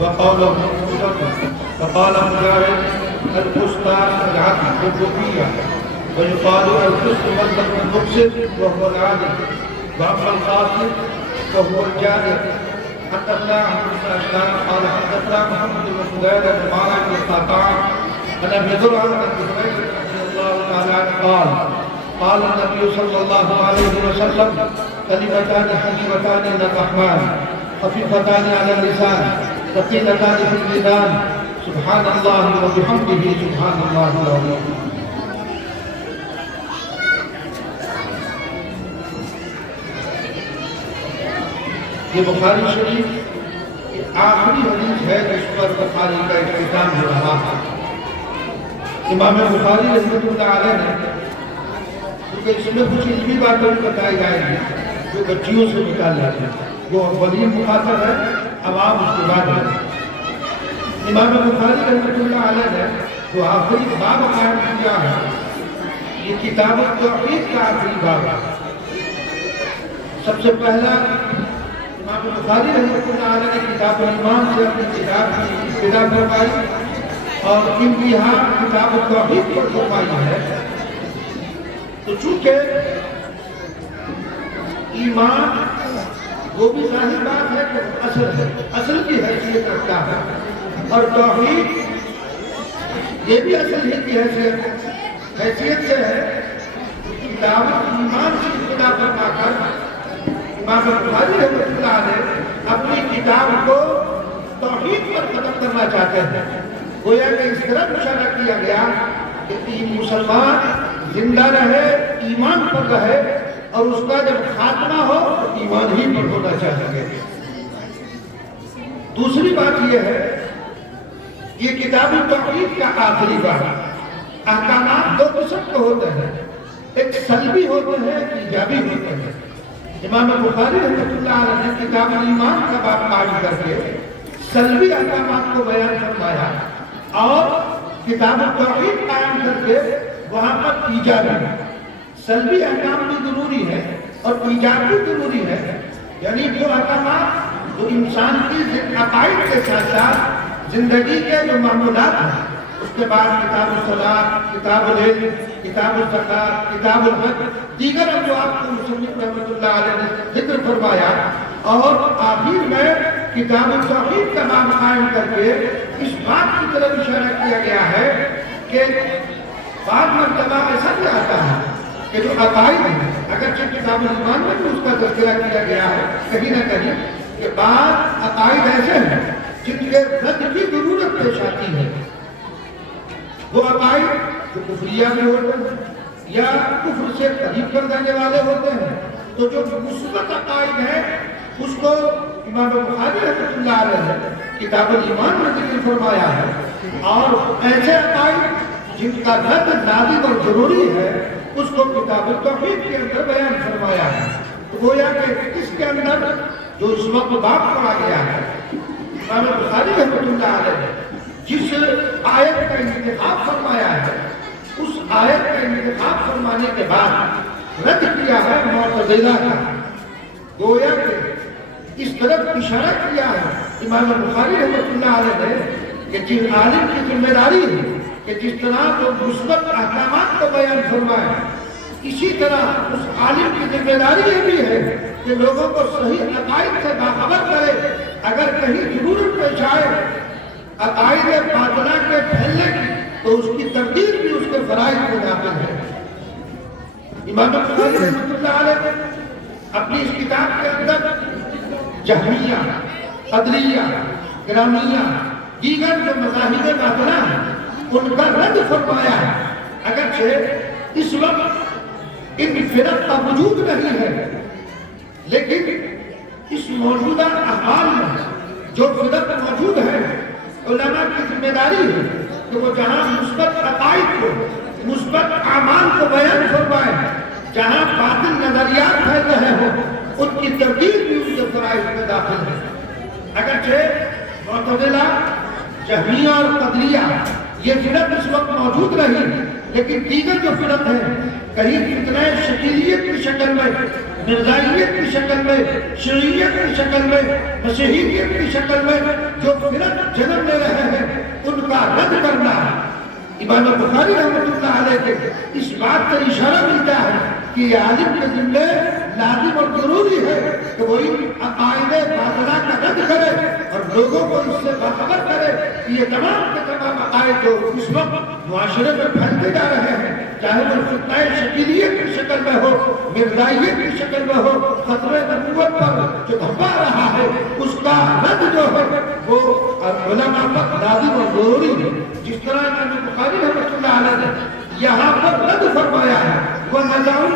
وقوله مقصد. فقال مجاهد القسطى العدل بالربوبية، ويقال القسط مصدر المقسط وهو العادل. وأما القاسط وهو الجائر. حدثنا عمرو بن أشلان قال حدثنا محمد بن فضيل بن مالك بن قعقاع عن أبي زرعة عن أبي هريرة رضي الله تعالى عنه قال قال النبي صلى الله عليه وسلم كلمتان حبيبتان إلى الرحمن خفيفتان على اللسان ثقيلتان في الميزان سبحان الله وبحمده سبحان الله العظيم. یہ بخاری شریف آخری حدیث ہے جس پر بخاری کا اختتام ہو رہا ہے. امام بخاری رحمۃ اللہ علیہ نے کیونکہ اس میں کچھ علمی باتیں بتائی جائیں گی جو بچیوں سے نکال جاتے ہیں، جو اولین مخاطب ہے عوام اس کے بعد ہے. امام بخاری رحمۃ اللہ علیہ نے جو آخری باب قائم کیا ہے یہ کتاب التوحید کا آخری باب ہے. سب سے پہلا امام بخاری رحمۃ اللہ علیہ نے کتاب الایمان سے اپنی کتاب کی ابتدا فرمائی اور انتہا کتاب التوحید پر فرمائی ہے. تو چونکہ ایمان وہ بھی ظاہر بات ہے کہ اصل ہے، اصل کی حیثیت رکھتا ہے، اور توحید یہ بھی اصل ہی کی حیثیت سے ہے. کتاب ایمان سے ابتدا فرما کر امام بخاری رحمۃ اللہ علیہ اپنی کتاب کو توحید پر ختم کرنا چاہتے ہیں. گویا کہ اس طرح اشارہ کیا گیا کہ مسلمان زندہ رہے، ایمان پر رہے، اور اس کا جب خاتمہ ہو تو ایمان ہی پر ہونا چاہیے. دوسری بات یہ ہے یہ کتاب التوحید کا آخری باب. احکامات دو قسم کے ہوتے ہیں، ایک سلبی ہوتے ہیں، ایک ایجابی ہوتے ہیں. امام بخاری رحمۃ اللہ علیہ نے کتاب ایمان کا باب قائم کر کے سلبی احکامات کو بیان فرمایا اور کتاب التوحید قائم کر کے وہاں پر ایجابی. سلبی احکام بھی ضروری ہے اور ایجاب بھی ضروری ہے، یعنی وہ احکامات جو انسان کی عقائد کے ساتھ ساتھ زندگی کے جو معمولات ہیں. اس کے بعد کتاب الصلاۃ، کتاب العلم، کتاب الزکوٰۃ، کتاب الحج، دیگر ابواب کو مصنف رحمۃ اللہ علیہ نے ذکر فرمایا، اور آخر میں کتاب التوحید کا باب قائم کر کے اس بات کی طرف اشارہ کیا گیا ہے کہ بعض مرتبہ ایسا بھی آتا ہے کہ جو عقائد ہیں، اگرچہ کتاب الایمان میں بھی اس کا تذکرہ کیا گیا ہے کہیں نہ کہیں، کہ بعض عقائد ایسے ہیں جن کے رد کی ضرورت پیش آتی ہے. وہ عقائد جو کفریہ میں ہوتے ہیں یا کفر سے قریب کر دینے والے ہوتے ہیں، تو جو مثبت عقائد ہیں اس کو امام بخاری رحمۃ اللہ علیہ نے کتاب الایمان میں ذکر فرمایا ہے، اور ایسے عقائد جن کا رد لازم اور ضروری ہے اس کو کتاب التوحید کے اندر بیان فرمایا ہے. تو گویا کہ اس کے اندر جو اس وقت باب پڑھا گیا ہے، امام بخاری رحمۃ اللہ علیہ نے جس آیت کا انتخاب فرمایا ہے اس آیت کا انتخاب فرمانے کے بعد رد کیا ہے معتزلہ کا. گویا کہ اس طرف اشارہ کیا ہے امام بخاری رحمۃ اللہ علیہ نے کہ جن عالم کی ذمہ داری ہے کہ جس طرح وہ مثبت احکامات کو بیان فرمائے، اسی طرح اس عالم کی ذمہ داری یہ بھی ہے کہ لوگوں کو صحیح عقائد سے باخبر کرے. اگر کہیں ضرورت پیش آئے عقائد باطلہ کے پھیلنے کی تو اس کی تردید بھی اس کے فرائض میں داخل ہے. امام بخاری رحمۃ اللہ علیہ نے اپنی اس کتاب کے اندر جہمیہ، قدریہ، کرامیہ، دیگر جو مذاہب باطلہ ہیں ان کا رد فرمایا ہے. اگرچہ اس وقت ان فرق کا وجود نہیں ہے، لیکن اس موجودہ احوال میں جو فرق موجود ہے علماء کی ذمہ داری ہے کہ وہ جہاں مثبت عقائد کو، مثبت اعمال کو بیان فرمائے، جہاں باطل نظریات پھیل رہے ہوں ان کی تردید بھی ان کے فرائض میں داخل ہے. اگرچہ معتزلہ، جہمیہ اور قدریہ یہ فرق اس وقت موجود رہی، لیکن دیگر جو فرق ہیں کہیں فتنہ شکیلیت کی شکل میں مرزائیت کی شکل میں، شیعیت کی شکل میں، مسیحیت کی شکل میں جو فرق جنم لے رہے ہیں ان کا رد کرنا ہے۔ امام بخاری رحمۃ اللہ علیہ کے اس بات کا اشارہ ملتا ہے کہ یہ عالم کے ذمہ لازم اور ضروری ہے کہ وہ ان عقائد باطلہ کا رد کرے اور لوگوں کو اس سے باخبر کرے کہ یہ تمام کے تمام عقائد جو اس وقت معاشرے میں پھیلتے جا رہے ہیں، چاہے وہ فتنہ شکیلیت کی شکل میں ہو، مرزائیت کی شکل میں ہو، خطرہ نبوت پر جو دھبا رہا ہے، اس کا رد جو ہے وہ علماء پر لازم اور ضروری ہے۔ جس طرح امام بخاری رحمۃ اللہ علیہ نے یہاں پر رد فرمایا ہے وہ نظام